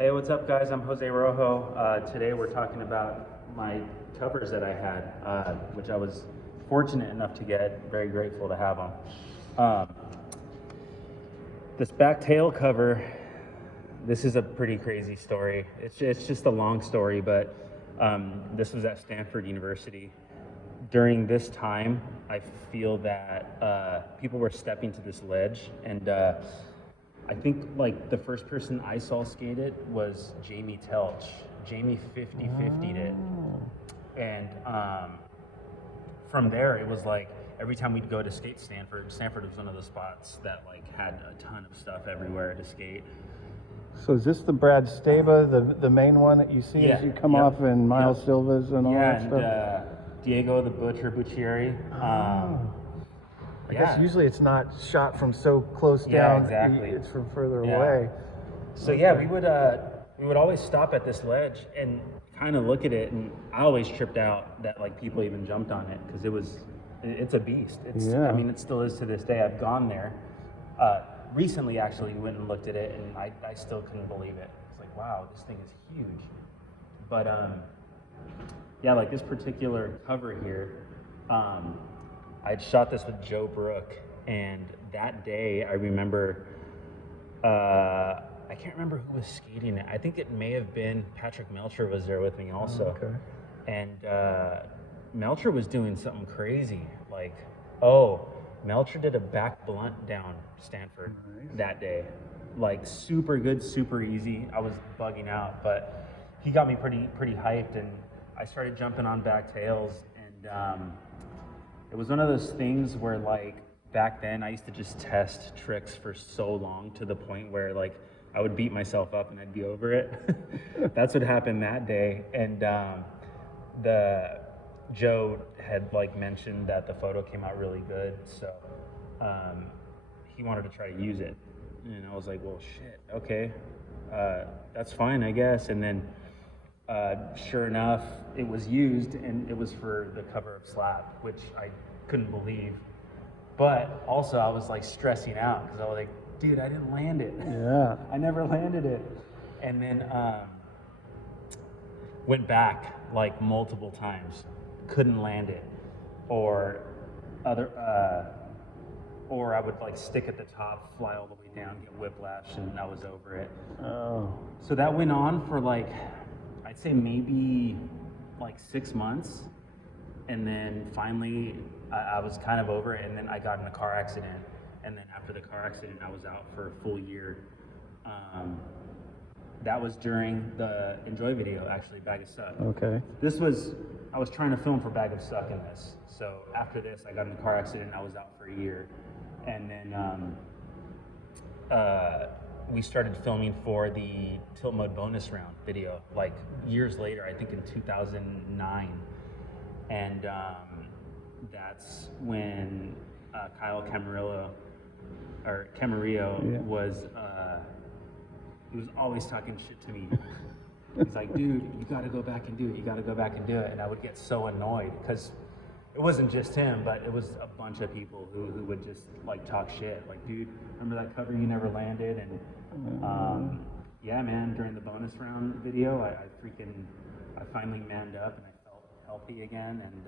Hey, what's up, guys? I'm Jose Rojo. Today we're talking about my covers that I had, which I was fortunate enough to get. Very grateful to have them. This back tail cover, this is a pretty crazy story. It's just a long story, but this was at Stanford University. During this time, I feel that people were stepping to this ledge, and I think like the first person I saw skate it was Jamie Telch. Jamie 50-50'd it. And from there, it was like every time we'd go to skate Stanford was one of the spots that like had a ton of stuff everywhere to skate. So is this the Brad Staba, the main one that you see as you come off in Miles Silva's and all that stuff? Yeah, and Diego the Butcher Buccieri. I guess usually it's not shot from so close down. Yeah, exactly. It's from further away. So yeah, we would always stop at this ledge and kind of look at it, and I always tripped out that like people even jumped on it because it's a beast. I mean, it still is to this day. I've gone there. Recently, actually, we went and looked at it, and I still couldn't believe it. It's like, wow, this thing is huge. But yeah, like this particular cover here, I'd shot this with Joe Brook, and that day I remember, I can't remember who was skating it. I think it may have been Patrick Melcher was there with me also. Okay. And Melcher was doing something crazy. Like, Melcher did a back blunt down Stanford that day. Like super good, super easy. I was bugging out, but he got me pretty hyped, and I started jumping on back tails, and it was one of those things where like back then I used to just test tricks for so long to the point where like I would beat myself up and I'd be over it. That's what happened that day. And the Joe had like mentioned that the photo came out really good, so he wanted to try to use it, and I was like, well, shit, okay, that's fine, I guess. And then sure enough, it was used, and it was for the cover of Slap, which I couldn't believe. But also, I was like stressing out because I was like, dude, I didn't land it. Yeah. I never landed it. And then went back like multiple times, couldn't land it, or I would like stick at the top, fly all the way down, get whiplash, and I was over it. Oh. So that went on for like, I'd say maybe like 6 months, and then finally I was kind of over it, and then I got in a car accident, and then after the car accident I was out for a full year. That was during the Enjoi video, actually, Bag of Suck. Okay. I was trying to film for Bag of Suck in this, so after this I got in a car accident, I was out for a year, and then we started filming for the Tilt Mode bonus round video, like years later, I think in 2009. And that's when Kyle Camarillo was, he was always talking shit to me. He's like, dude, you gotta go back and do it. You gotta go back and do it. And I would get so annoyed because it wasn't just him, but it was a bunch of people who would just like talk shit. Like, dude, remember that cover you never landed? And yeah, man, during the bonus round video, I finally manned up and I felt healthy again, and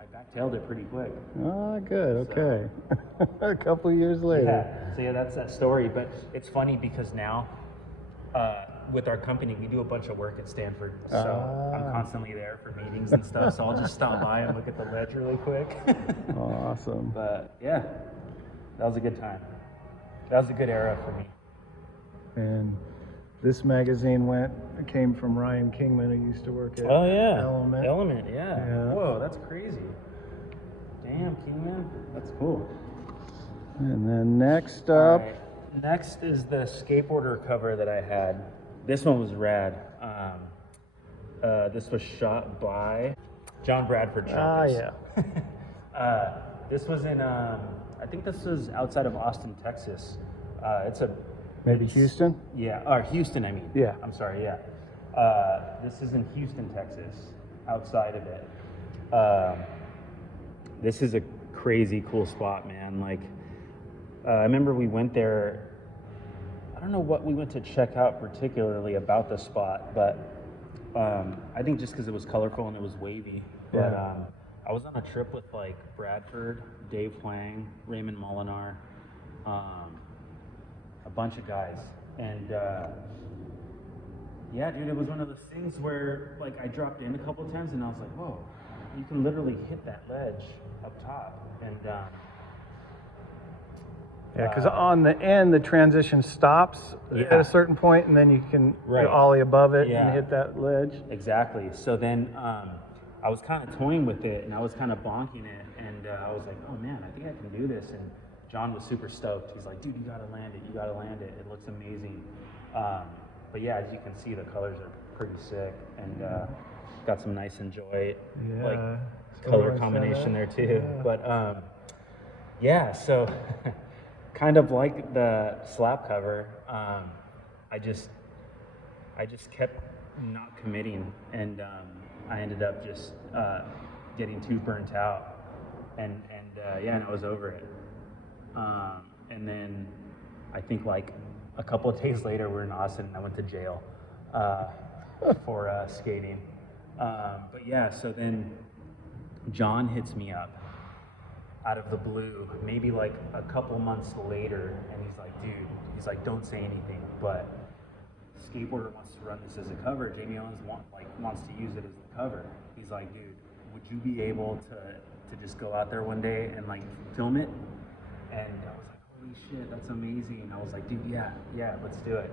I backtailed it pretty quick. Oh, good. Okay. A couple years later. Yeah. So yeah, that's that story. But it's funny because now, with our company, we do a bunch of work at Stanford, so I'm constantly there for meetings and stuff. So I'll just stop by and look at the ledge really quick. Awesome. But yeah, that was a good time. That was a good era for me. And this magazine came from Ryan Kingman, who used to work at Element. Element, yeah. Whoa, that's crazy. Damn, Kingman, that's cool. And then next up. Right. Next is the Skateboarder cover that I had. This one was rad. This was shot by John Bradford. This was in, I think this was outside of Austin, Texas. Maybe Houston? Yeah, or Houston, I mean. Yeah. I'm sorry, yeah. This is in Houston, Texas, outside of it. This is a crazy cool spot, man. Like, I remember we went there I don't know what we went to check out particularly about the spot, but I think just because it was colorful and it was wavy. But I was on a trip with like Bradford, Dave Huang, Raymond Molinar, a bunch of guys, and yeah, dude, it was one of those things where like I dropped in a couple of times and I was like, whoa, you can literally hit that ledge up top, and yeah, because on the end the transition stops at a certain point, and then you can ollie above it and hit that ledge. Exactly. So then I was kind of toying with it and I was kind of bonking it, and I was like, oh man, I think I can do this. And John was super stoked. He's like, dude, you gotta land it. You gotta land it. It looks amazing. But yeah, as you can see, the colors are pretty sick, and got some nice Enjoi like color combination there too. Yeah. But yeah, so kind of like the slap cover, I just kept not committing, and I ended up just getting too burnt out, and yeah, and I was over it. And then I think like a couple of days later, we were in Austin, and I went to jail for skating. But yeah, so then John hits me up out of the blue, maybe like a couple months later, and he's like, dude, he's like, don't say anything, but Skateboarder wants to run this as a cover. Jamie Owens wants to use it as the cover. He's like, dude, would you be able to just go out there one day and like film it? And I was like, holy shit, that's amazing. I was like, dude, yeah, let's do it.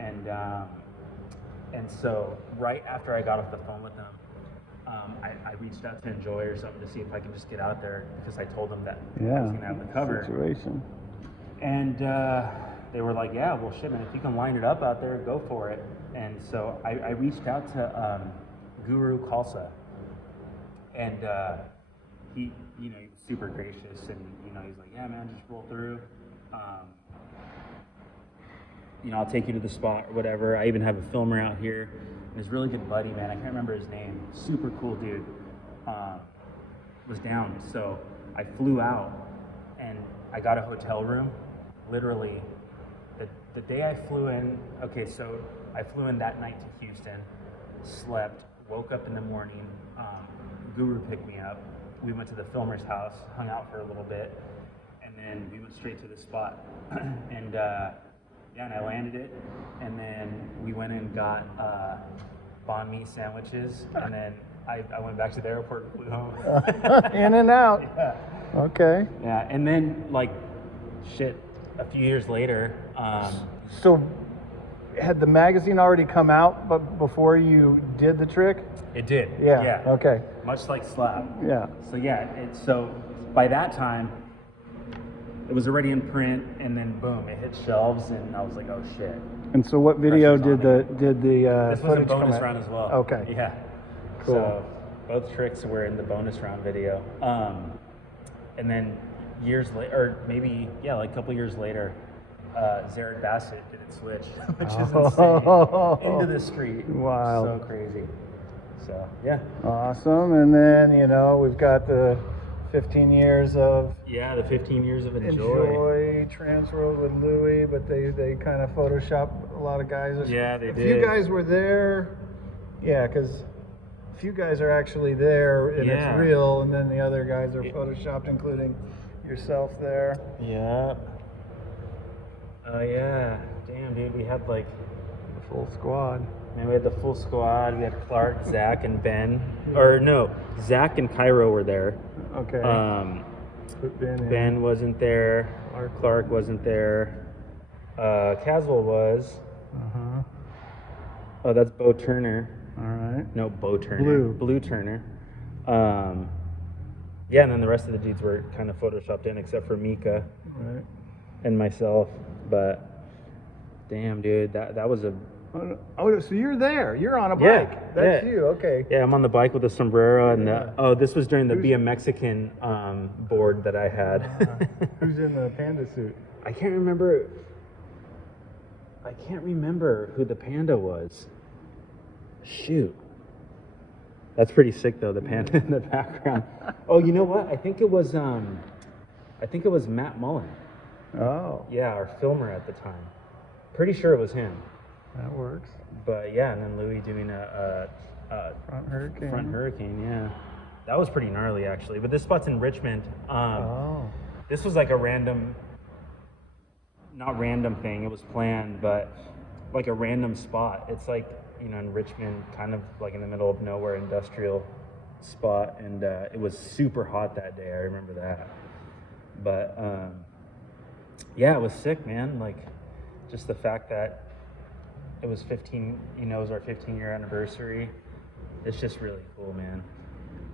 And so right after I got off the phone with them, I reached out to Enjoi or something to see if I could just get out there, because I told them that I was going to have the cover. Situation. And they were like, yeah, well, shit, man, if you can line it up out there, go for it. And so I reached out to Guru Khalsa, and he was super gracious, and he's like, yeah, man, just roll through. I'll take you to the spot or whatever. I even have a filmer out here, and his really good buddy, man, I can't remember his name, super cool dude, was down. So I flew out, and I got a hotel room, literally, the day I flew in. Okay, so I flew in that night to Houston, slept, woke up in the morning, Guru picked me up, we went to the filmer's house, hung out for a little bit, and then we went straight to the spot. And and I landed it, and then we went and got banh mi sandwiches, and then I went back to the airport and flew home. In and out. Yeah. Okay. Yeah, and then like shit, a few years later. So had the magazine already come out but before you did the trick? It did. Yeah. Okay. Much like Slap. Yeah. So yeah, so by that time, it was already in print, and then boom, it hit shelves, and I was like, oh shit. And so what video did the this was a footage bonus come round as well. Okay. Yeah. Cool. So both tricks were in the bonus round video. And then years later, or maybe, like a couple years later, Zared Bassett did it switch, which is insane, into the street. Wow. So crazy. So, yeah. Awesome. And then, we've got the 15 years of... Yeah, the 15 years of Enjoi. Enjoi, Transworld with Louie, but they kind of Photoshop a lot of guys. Yeah, they did. A few guys were there. Yeah, because a few guys are actually there, and it's real, and then the other guys are Photoshopped, including yourself there. Yeah. Oh, yeah. Damn, dude, we had like... The full squad. Man, we had the full squad. We had Clark, Zach, and Ben. Or no, Zach and Cairo were there. Okay. Put Ben wasn't there. Clark wasn't there. Caswell was. Uh-huh. Oh, that's Bo Turner. All right. No, Bo Turner. Blue Turner. Yeah, and then the rest of the dudes were kind of Photoshopped in, except for Mika. Right. And myself. But, damn, dude, that was a... Oh, so you're there. You're on a bike. That's you. Okay. Yeah, I'm on the bike with the sombrero, and this was during the Be a Mexican board that I had. Who's in the panda suit? I can't remember who the panda was. Shoot. That's pretty sick though, the panda in the background. Oh, you know what? I think it was Matt Mullen. Oh. Yeah, our filmer at the time. Pretty sure it was him. That works. But yeah, and then Louie doing a front hurricane. Front hurricane, yeah. That was pretty gnarly, actually. But this spot's in Richmond. This was like a random, not random thing. It was planned, but like a random spot. It's like, you know, in Richmond, kind of like in the middle of nowhere, industrial spot. And it was super hot that day. I remember that. But yeah, it was sick, man. Like, just the fact that it was 15, you know, it was our 15-year anniversary. It's just really cool, man.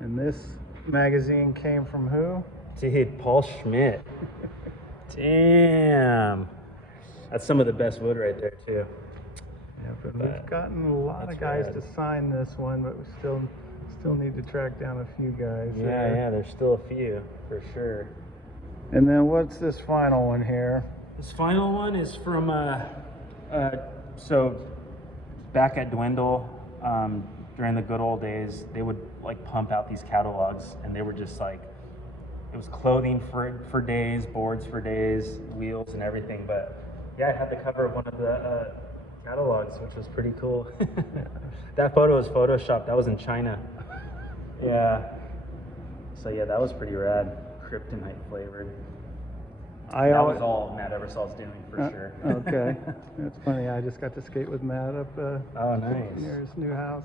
And this magazine came from who? Dude, Paul Schmitt. Damn. That's some of the best wood right there, too. Yeah, but we've gotten a lot of guys to sign this one, but we still need to track down a few guys. Yeah, there's still a few, for sure. And then what's this final one here? This final one is from, so back at Dwindle, during the good old days, they would like pump out these catalogs, and they were just like, it was clothing for days, boards for days, wheels and everything. But yeah, I had the cover of one of the catalogs, which was pretty cool. That photo was photoshopped. That was in China. Yeah. So yeah, that was pretty rad. Kryptonite flavored. That was all Matt Eversall's doing for sure. Okay. That's funny. I just got to skate with Matt up nice. near his new house.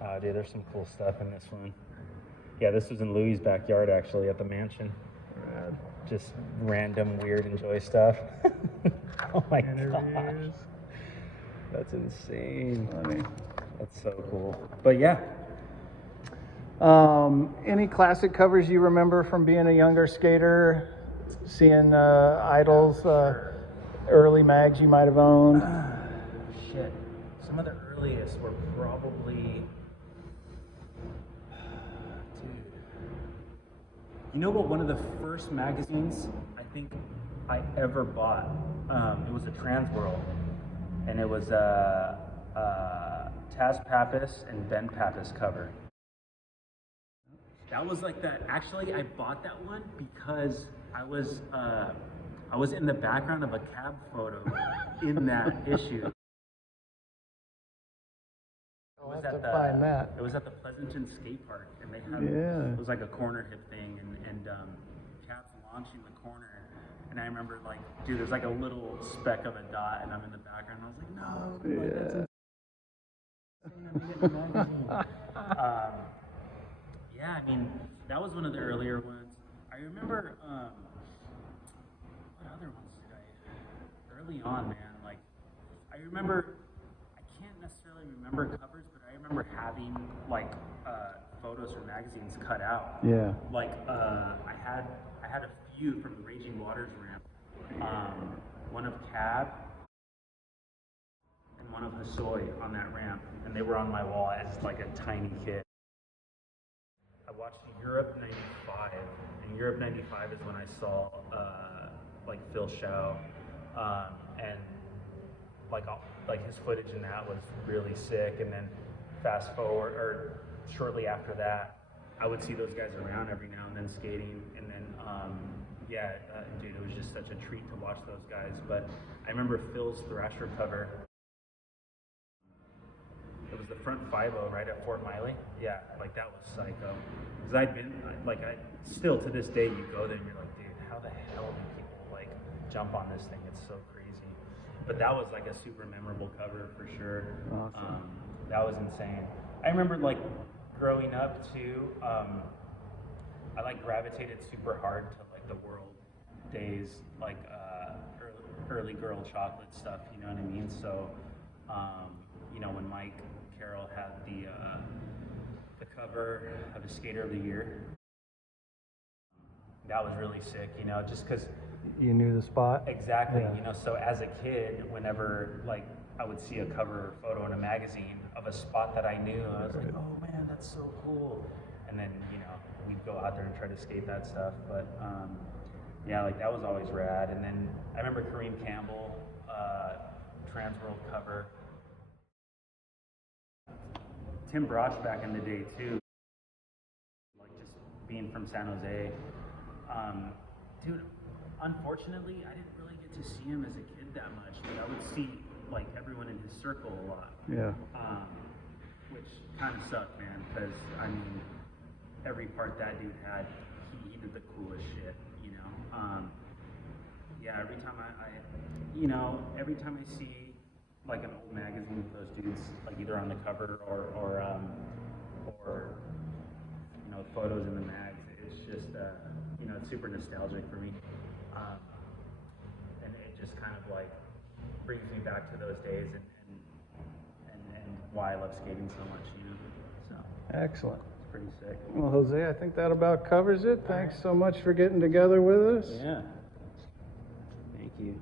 Oh, dude, there's some cool stuff in this one. Yeah, this was in Louie's backyard, actually, at the mansion. Rad. Just random, weird Enjoi stuff. Oh my Interviews. gosh. That's insane. Funny. That's so cool. But yeah. Any classic covers you remember from being a younger skater? Seeing idols, early mags you might have owned? Shit. Some of the earliest were probably... Dude. You know what? One of the first magazines I think I ever bought, it was a Transworld. And it was Taz Pappas and Ben Pappas cover. That was like that. Actually, I bought that one because I was in the background of a cab photo in that issue. I'll have to find that. It was at the Pleasanton skate park, and they had it was like a corner hip thing, and cabs launching the corner. And I remember, like, dude, there's like a little speck of a dot, and I'm in the background. And I was like, no, like, that's insane. I'm getting a magazine. Yeah, I mean, that was one of the earlier ones. I remember, what other ones did I, early on, man, like, I remember, I can't necessarily remember covers, but I remember having, like, photos from magazines cut out. Yeah. Like, I had a few from the Raging Waters ramp, one of Cab, and one of Hasoi on that ramp, and they were on my wall as, like, a tiny kid. I watched Europe 95, and Europe 95 is when I saw like Phil Shao, and like his footage in that was really sick. And then fast forward, or shortly after that, I would see those guys around every now and then skating, and then dude, it was just such a treat to watch those guys. But I remember Phil's Thrasher cover. It was the front 5.0 right at Fort Miley. Yeah, like that was psycho. Because I still to this day, you go there and you're like, dude, how the hell do people like jump on this thing? It's so crazy. But that was like a super memorable cover for sure. Awesome. That was insane. I remember like growing up too, I like gravitated super hard to like the World days, like early girl chocolate stuff, you know what I mean? So, you know, when Mike Carroll had the cover of the Skater of the Year, that was really sick, you know, just because you knew the spot. Exactly. Yeah. You know, so as a kid, whenever like I would see a cover photo in a magazine of a spot that I knew, I was like, oh man, that's so cool. And then, you know, we'd go out there and try to skate that stuff. But yeah, like that was always rad. And then I remember Kareem Campbell, Transworld cover. Tim Brauch back in the day too, like just being from San Jose. Dude, unfortunately, I didn't really get to see him as a kid that much, but I would see like everyone in his circle a lot. Yeah. Which kind of sucked, man, because I mean, every part that dude had, he did the coolest shit, you know. Yeah, every time every time I see like an old magazine with those dudes, like either on the cover or you know, photos in the mags, it's just you know, it's super nostalgic for me, and it just kind of like brings me back to those days and why I love skating so much, you know. So excellent. it's pretty sick. Well, Jose, I think that about covers it. Thanks so much for getting together with us. Yeah. Thank you.